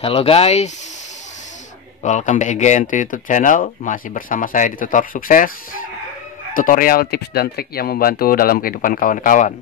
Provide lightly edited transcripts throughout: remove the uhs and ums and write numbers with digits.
Halo guys, welcome back again to YouTube channel. Masih bersama saya di Tutor Sukses, tutorial tips dan trik yang membantu dalam kehidupan kawan-kawan.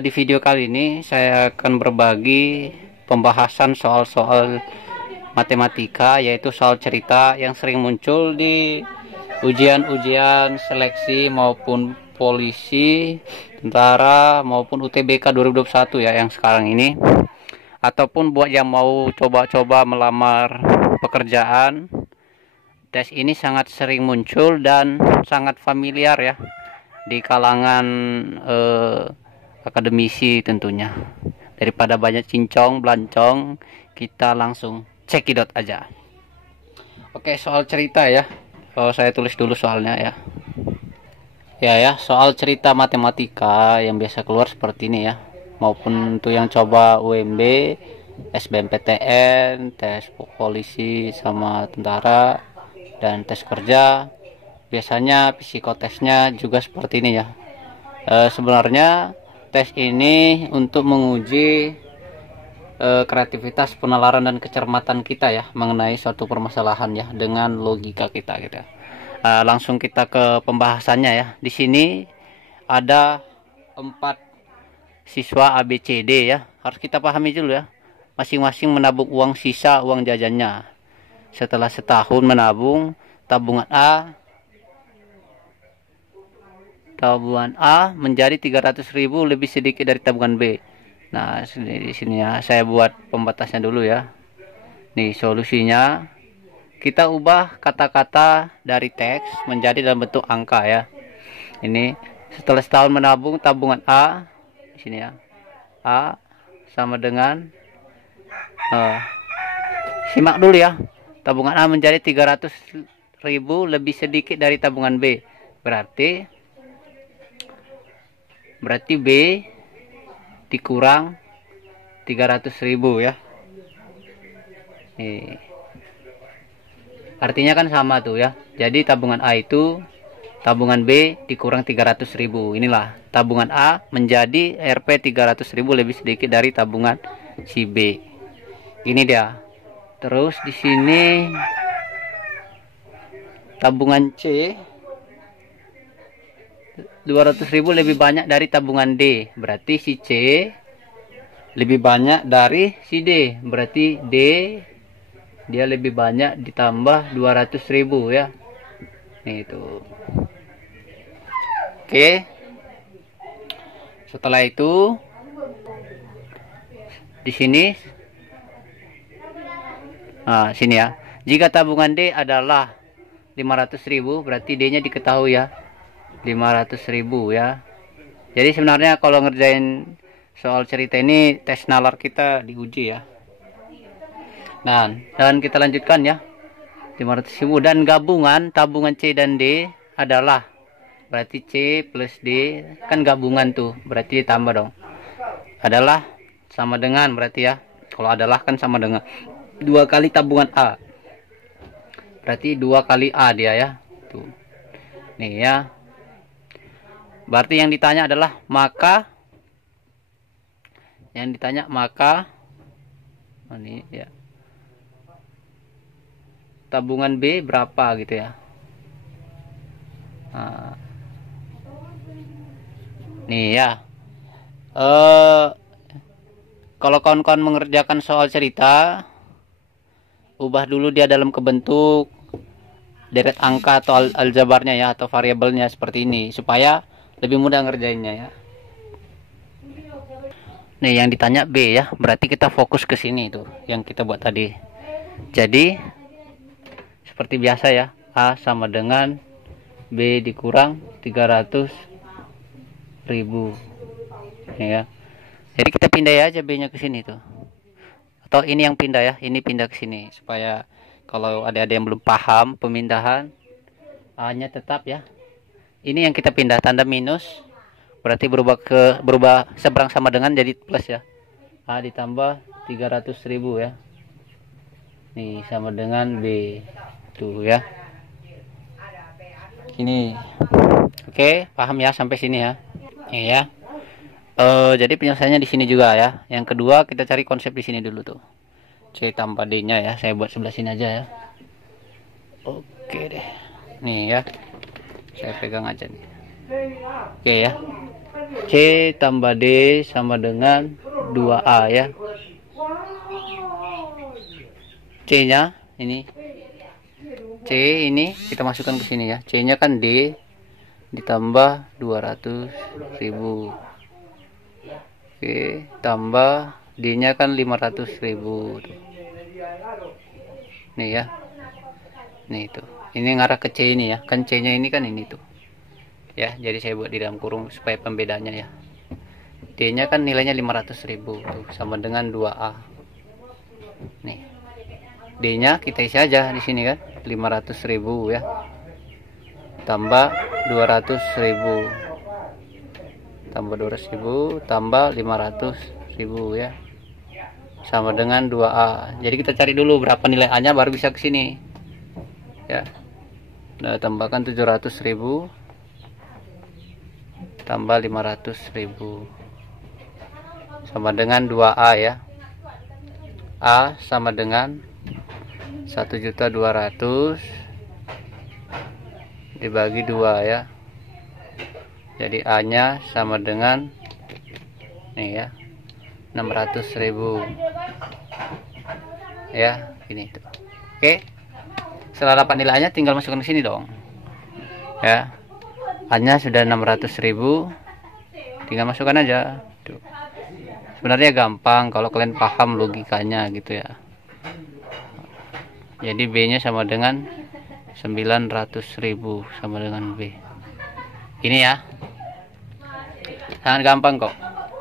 Di video kali ini saya akan berbagi pembahasan soal-soal matematika, yaitu soal cerita yang sering muncul di ujian-ujian seleksi maupun polisi, tentara maupun UTBK 2021 ya yang sekarang ini. Ataupun buat yang mau coba-coba melamar pekerjaan, tes ini sangat sering muncul dan sangat familiar ya di kalangan akademisi tentunya. Daripada banyak cincong blancong, kita langsung cekidot aja. Oke, soal cerita ya. Saya tulis dulu soalnya ya. Ya, soal cerita matematika yang biasa keluar seperti ini ya, maupun untuk yang coba UMB, SBMPTN, tes polisi sama tentara, dan tes kerja. Biasanya psikotesnya juga seperti ini ya. Sebenarnya tes ini untuk menguji kreativitas, penalaran, dan kecermatan kita ya mengenai suatu permasalahan ya dengan logika kita gitu. Langsung kita ke pembahasannya ya. Di sini ada 4 siswa ABCD ya, harus kita pahami dulu ya. Masing-masing menabung uang sisa uang jajannya. Setelah setahun menabung, tabungan A menjadi 300.000 lebih sedikit dari tabungan B. Nah, di sini ya saya buat pembatasnya dulu ya. Nih solusinya, kita ubah kata-kata dari teks menjadi dalam bentuk angka ya. Ini setelah setahun menabung, tabungan A di sini ya, A sama dengan simak dulu ya, tabungan A menjadi 300.000 lebih sedikit dari tabungan B. Berarti B dikurang 300.000 ya. Artinya kan sama tuh ya. Jadi tabungan A itu tabungan B dikurang 300.000. Inilah tabungan A menjadi Rp 300.000 lebih sedikit dari tabungan si B. Ini dia. Terus di sini tabungan C 200.000 lebih banyak dari tabungan D. Berarti si C lebih banyak dari si D. Berarti D dia lebih banyak ditambah 200.000 ya. Nih itu. Oke. Setelah itu di sini sini ya. Jika tabungan D adalah 500.000, berarti D-nya diketahui ya. 500.000 ya. Jadi sebenarnya kalau ngerjain soal cerita ini tes nalar kita diuji ya. Nah, dan kita lanjutkan ya. 500.000 dan gabungan tabungan C dan D adalah, berarti C plus D kan gabungan tuh, berarti ditambah dong. Adalah sama dengan, berarti ya. Kalau adalah kan sama dengan 2 kali tabungan A. Berarti 2 kali A dia ya. Tuh. Nih ya. Berarti yang ditanya adalah maka ini ya. Tabungan B berapa gitu ya. Nih ya. Kalau kawan-kawan mengerjakan soal cerita, ubah dulu dia dalam kebentuk deret angka atau aljabarnya ya, atau variabelnya seperti ini supaya lebih mudah ngerjainnya ya. Nih yang ditanya B ya, berarti kita fokus ke sini tuh yang kita buat tadi. Jadi seperti biasa ya, A sama dengan B dikurang 300.000 ya. Jadi kita pindah aja B-nya ke sini tuh. Atau ini yang pindah ya, ini pindah ke sini supaya kalau ada yang belum paham pemindahan, A-nya tetap ya. Ini yang kita pindah tanda minus, berarti berubah seberang sama dengan jadi plus ya. A ditambah 300.000 ya. Nih sama dengan B. Tuh ya. Ini. Oke, paham ya sampai sini ya. Nih ya. Jadi penyelesaiannya di sini juga ya. Yang kedua kita cari konsep di sini dulu tuh. C tambah D nya ya, saya buat sebelah sini aja ya. Oke deh, nih ya, saya pegang aja nih. Oke ya, C tambah D sama dengan 2A ya. C nya ini, C ini kita masukkan ke sini ya. C nya kan D ditambah 200.000. Oke, tambah D nya kan 500.000. Nih ya, nih itu, ini ngarah ke C ini ya, kan C nya ini kan ini tuh ya, jadi saya buat di dalam kurung supaya pembedanya ya. D nya kan nilainya 500.000 tuh, sama dengan 2A. Nih, D nya kita isi aja di sini kan, 500.000 ya, tambah 200.000, tambah 200.000 tambah 500.000 ya, sama dengan 2A. Jadi kita cari dulu berapa nilai A nya baru bisa ke sini ya. Nah, tambahkan 700.000 tambah 500.000 sama dengan 2A ya. A sama dengan 1.200.000 dibagi 2 ya. Jadi A nya sama dengan nih ya, 600.000 ya, gini tuh. Oke, setelah dapat nilainya tinggal masukkan ke sini dong ya. A nya sudah 600.000, tinggal masukkan aja tuh. Sebenarnya gampang kalau kalian paham logikanya gitu ya. Jadi B nya sama dengan 900.000 sama dengan B. Ini ya, sangat gampang kok.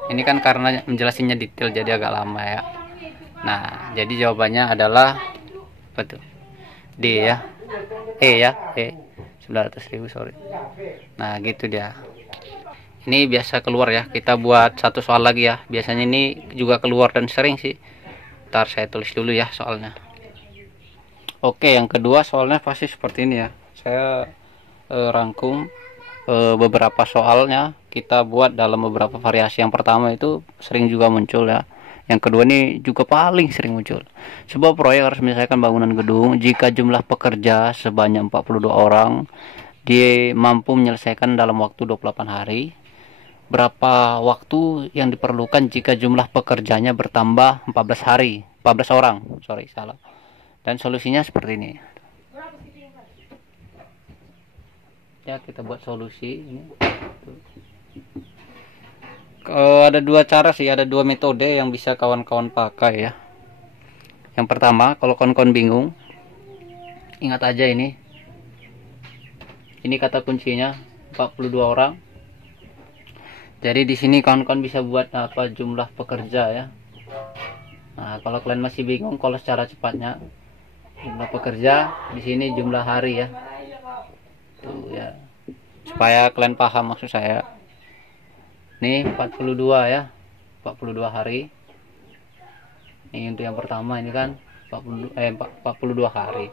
Ini kan karena menjelasinnya detail jadi agak lama ya. Nah, jadi jawabannya adalah apa tuh? D ya. Ya, 900.000, sorry. Nah, gitu dia. Ini biasa keluar ya. Kita buat satu soal lagi ya. Biasanya ini juga keluar dan sering sih. Ntar saya tulis dulu ya soalnya. Oke, yang kedua soalnya pasti seperti ini ya. Saya rangkum beberapa soalnya, kita buat dalam beberapa variasi. Yang pertama itu sering juga muncul ya. Yang kedua ini juga paling sering muncul. Sebuah proyek harus menyelesaikan bangunan gedung jika jumlah pekerja sebanyak 42 orang. Dia mampu menyelesaikan dalam waktu 28 hari. Berapa waktu yang diperlukan jika jumlah pekerjanya bertambah 14 hari? 14 orang, sorry, salah. Dan solusinya seperti ini. Ya, kita buat solusi ini. Ada dua cara sih, ada dua metode yang bisa kawan-kawan pakai ya. Yang pertama, kalau kawan-kawan bingung, ingat aja ini kata kuncinya 42 orang. Jadi di sini kawan-kawan bisa buat apa jumlah pekerja ya. Nah, kalau kalian masih bingung, kalau secara cepatnya jumlah pekerja, di sini jumlah hari ya. Tuh ya, supaya kalian paham maksud saya. Nih 42 ya, 42 hari. Ini untuk yang pertama ini kan 42 hari.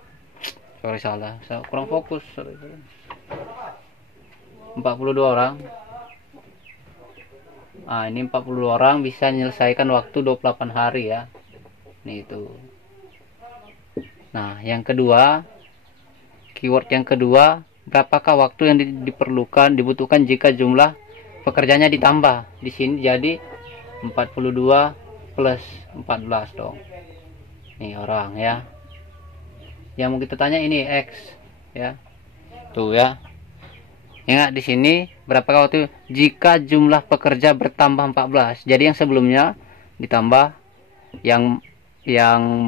Sorry, salah, saya kurang fokus. 42 orang. Nah, ini 42 orang bisa menyelesaikan waktu 28 hari ya. Nih itu. Nah, yang kedua, keyword yang kedua, berapakah waktu yang dibutuhkan jika jumlah pekerjanya ditambah? Di sini jadi 42 plus 14 dong. Nih orang ya. Yang mau kita tanya ini X ya. Tuh ya. Ingat di sini berapakah waktu jika jumlah pekerja bertambah 14. Jadi yang sebelumnya ditambah, yang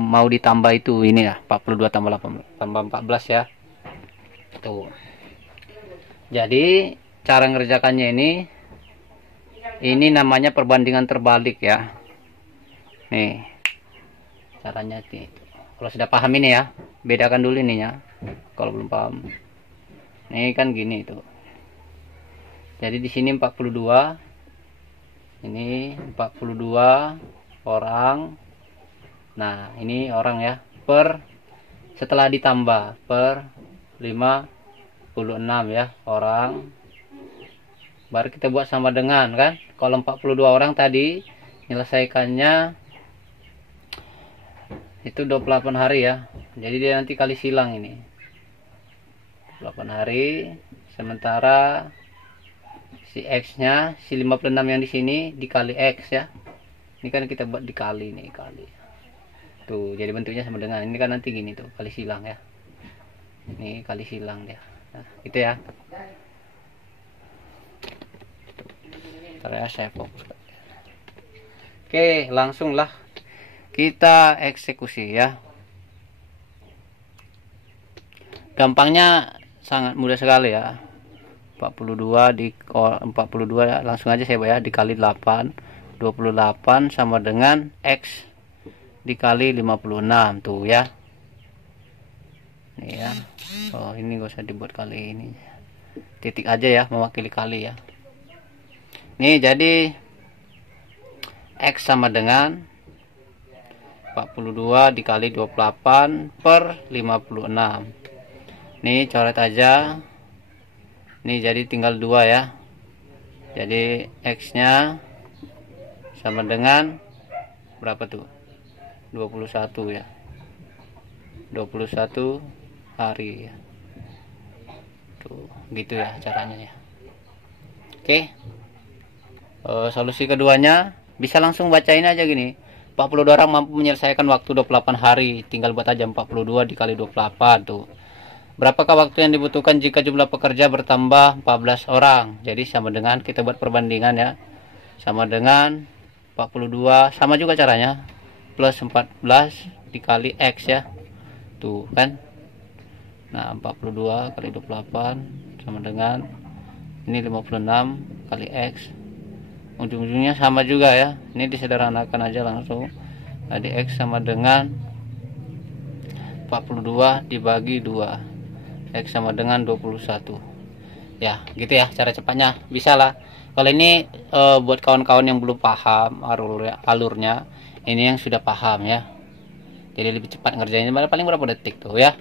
mau ditambah itu ini ya, 42 tambah 14 ya. Tuh. Jadi cara ngerjakannya ini namanya perbandingan terbalik ya. Nih caranya nih. Kalau sudah paham ini ya, bedakan dulu ininya. Kalau belum paham, nih kan gini tuh. Jadi di sini 42, ini 42 orang. Nah ini orang ya, setelah ditambah per 56 ya orang. Baru kita buat sama dengan kan. Kalau 42 orang tadi menyelesaikannya itu 28 hari ya. Jadi dia nanti kali silang ini 28 hari, sementara si X nya si 56 yang di sini dikali X ya. Ini kan kita buat dikali nih, kali tuh, jadi bentuknya sama dengan ini kan nanti gini tuh, kali silang ya. Ini kali silang dia. Nah, gitu ya. Ntar ya, saya fokus. Oke, langsung lah kita eksekusi ya. Gampangnya sangat mudah sekali ya. 42 ya, langsung aja saya bayar dikali 8. 28 sama dengan X dikali 56 tuh ya. Nih ya. Oh, ini gak usah dibuat kali ini. Titik aja ya, mewakili kali ya. Nih jadi X sama dengan 42 dikali 28 per 56. Nih coret aja. Nih jadi tinggal 2 ya. Jadi X nya sama dengan berapa tuh? 21 ya. 21 hari ya. Tuh, gitu ya caranya ya. Oke. Solusi keduanya bisa langsung bacain aja gini. 42 orang mampu menyelesaikan waktu 28 hari. Tinggal buat aja 42 dikali 28 tuh. Berapakah waktu yang dibutuhkan jika jumlah pekerja bertambah 14 orang? Jadi sama dengan, kita buat perbandingan ya. Sama dengan 42, sama juga caranya. Plus 14 dikali X ya. Tuh kan. Nah, 42 kali 28 sama dengan ini 56 kali X. Ujung-ujungnya sama juga ya. Ini disederhanakan aja langsung. Jadi X sama dengan 42 dibagi 2. X sama dengan 21. Ya, gitu ya cara cepatnya. Bisa lah. Kalau ini buat kawan-kawan yang belum paham alurnya, ini yang sudah paham ya. Jadi lebih cepat ngerjainnya, paling berapa detik tuh ya.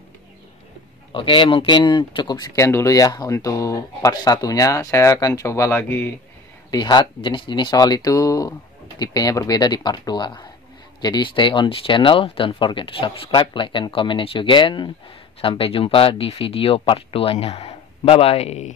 Oke, mungkin cukup sekian dulu ya untuk part satunya. Saya akan coba lagi lihat jenis-jenis soal itu, tipenya berbeda di part 2. Jadi stay on this channel, don't forget to subscribe, like and comment and see you again. Sampai jumpa di video part 2 nya. Bye bye.